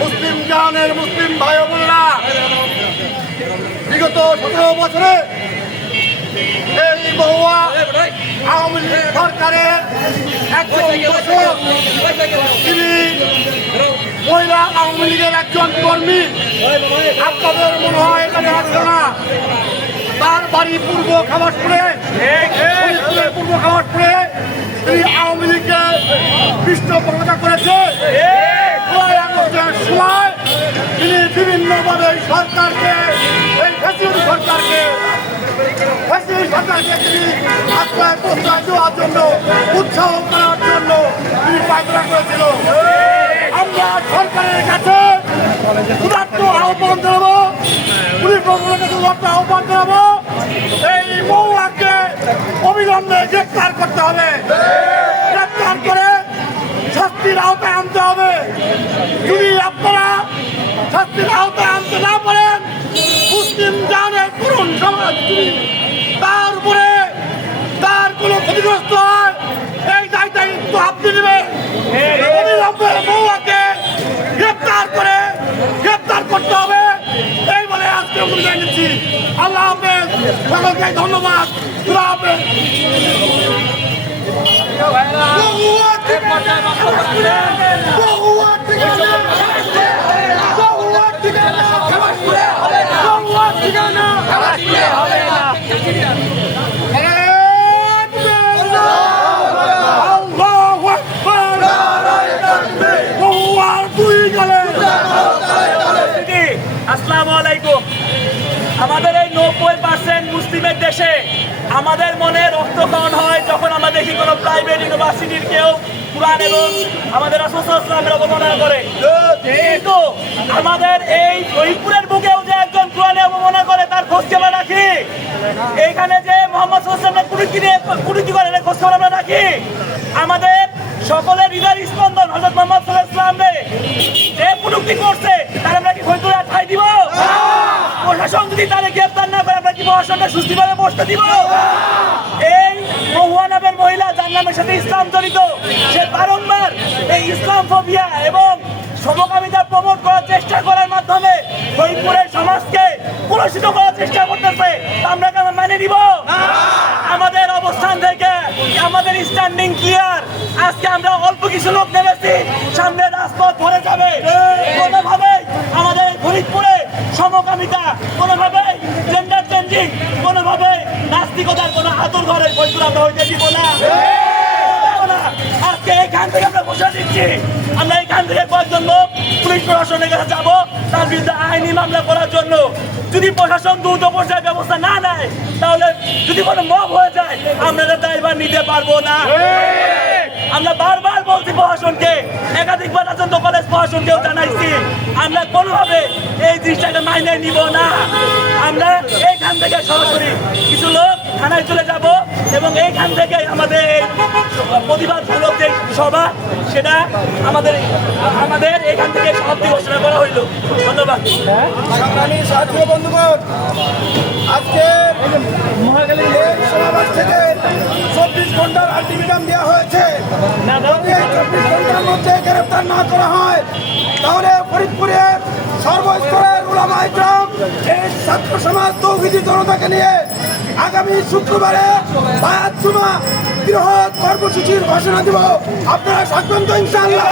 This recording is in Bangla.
মুসলিম জানের মুসলিম ভাই বোনেরা, বিগত 17 বছরে এই মহুয়া আওয়ামী লীগ সরকারের একজন দর্শক, তিনি মহিলা আওয়ামী লীগের একজন কর্মী। আপনাদের মনে হয় এখানে আসবে না, তার বাড়ি পূর্ব খাবারপুরে, পূর্ব খাবারপুরে তিনি আওয়ামী লীগকে পৃষ্ঠপোষকতা করেছে। সময় তিনি বিভিন্নভাবে সরকারকে, এই ফ্যাসিলিটি সরকারকে তিনি আশ্রয় প্রশ্রয় দেওয়ার জন্য, উৎসাহ করার জন্য তিনি পায়তারা করেছিল। আমরা সরকারের কাছে উদাত্ত আহ্বান জানাবো, পুলিশ প্রশাসনের কাছে উদাত্ত আহ্বান জানাবো, এই মহুয়াকে অবিলম্বে গ্রেপ্তার করতে হবে, গ্রেপ্তার করে শাস্তির আওতায় আনতে হবে। যদি আপনারা শাস্তির আওতায় আনতে না পারেন, মুসলিম জানের তরুণ সমাজ তার উপরে তার কোনো ক্ষতিগ্রস্ত হয়, এই দায়িত্ব আপনি নেবেন। অবিলম্বে মহুয়াকে গ্রেপ্তার করতে হবে, এই বলে আজকে বিদায় নিচ্ছি। আল্লাহ হাফেজ, সকলকে ধন্যবাদ। আল্লাহ হাফেজ। আসসালামু আলাইকুম। আমাদের এই 90% মুসলিমের দেশে আমাদের মনে রক্তক্ষরণ হয় যখন আমরা দেখি কোনো প্রাইভেট ইউনিভার্সিটির কেউ কুরআন এবং আমাদের রাসূল সাল্লাল্লাহু আলাইহি ওয়াসাল্লামের অবমাননা করে। কিন্তু আমাদের এই ফরিদপুরের বুকেও যে একজন কুরআনে অবমাননা করে তার খোঁজ আমরা রাখি। এইখানে যে মুহাম্মদ সাল্লাল্লাহু আলাইহি ওয়াসাল্লাম কুরুতি করে খোঁজ আমরা রাখি। আমাদের সকলের হৃদয়ের স্পন্দন হযরত মুহাম্মদ সাল্লাল্লাহু আলাইহি ওয়াসাল্লামের যে কুরুতি করছে তার আমরা কি ফরিদপুরে ঠাঁই দিব? প্রশাসন যদি তারা গ্রেপ্তার না করে আমরা কি প্রশাসনটা সুস্থভাবে বসতে দিব? এই মহুয়া নামের মহিলা, যার নামের সাথে ইসলাম জড়িত, সে বারংবার এই ইসলাম ফোবিয়া এবং সমকামিতা প্রমোট করার চেষ্টা করার মাধ্যমে ফরিদপুরের সমাজকে কলুষিত করার চেষ্টা করতেছে। আমরা কেন মেনে নিব? আমাদের অবস্থান থেকে আমাদের স্ট্যান্ডিং ক্লিয়ার। আজকে আমরা অল্প কিছু লোক নেমেছি, সামনে রাজপথ ভরে যাবে। কোনোভাবে আমাদের ফরিদপুরে সমকামিতা, কোনোভাবে জেন্ডার চেঞ্জিং, কোনোভাবে নাস্তিকতার কোনো আতর ঘরে ফরিদপুর আমরা হইতে দিব না। আজকে এখান থেকে আমরা বসে দিচ্ছি। আমরা এখান থেকে কয়েকজন লোক পুলিশ প্রশাসনের কাছে যাবো তার বিরুদ্ধে আইনি মামলা করার জন্য। যদি প্রশাসন দ্রুত পর্যায়ে ব্যবস্থা না নেয়, তাহলে যদি কোনো মব হয়ে যায় আমরা দায়ভার নিতে পারবো না। আমরা বারবার বলছি প্রশাসনকে, একাধিকবার রাজেন্দ্র কলেজ প্রশাসনকেও জানাইছি, আমরা কোনোভাবে এই জিনিসটাকে মাইনে নিব না। আমরা এইখান থেকে সরাসরি কিছু লোক থানায় চলে যাব এবং এইখান থেকে আমাদের প্রতিবাদমূলক যে সভা, সেটা আমাদের এখান থেকে সমাপ্তি ঘোষণা করা হইল। ধন্যবাদ। সংগ্রামী সাথী বন্ধুগণ, আজকে এই সমাবেশ থেকে 24 ঘন্টার আলটিমেটাম দেওয়া হয়েছে। যদি 24 ঘন্টার মধ্যে গ্রেফতার না করা হয়, তাহলে ফরিদপুরের সর্বস্তরের উলামা ইকরাম, এই ছাত্র সমাজ, তৌহিদি জনতাকে নিয়ে আগামী শুক্রবারে বায়াত জুমা বৃহৎ কর্মসূচির ঘোষণা দিব। আপনারা থাকবেন তো ইনশাআল্লাহ?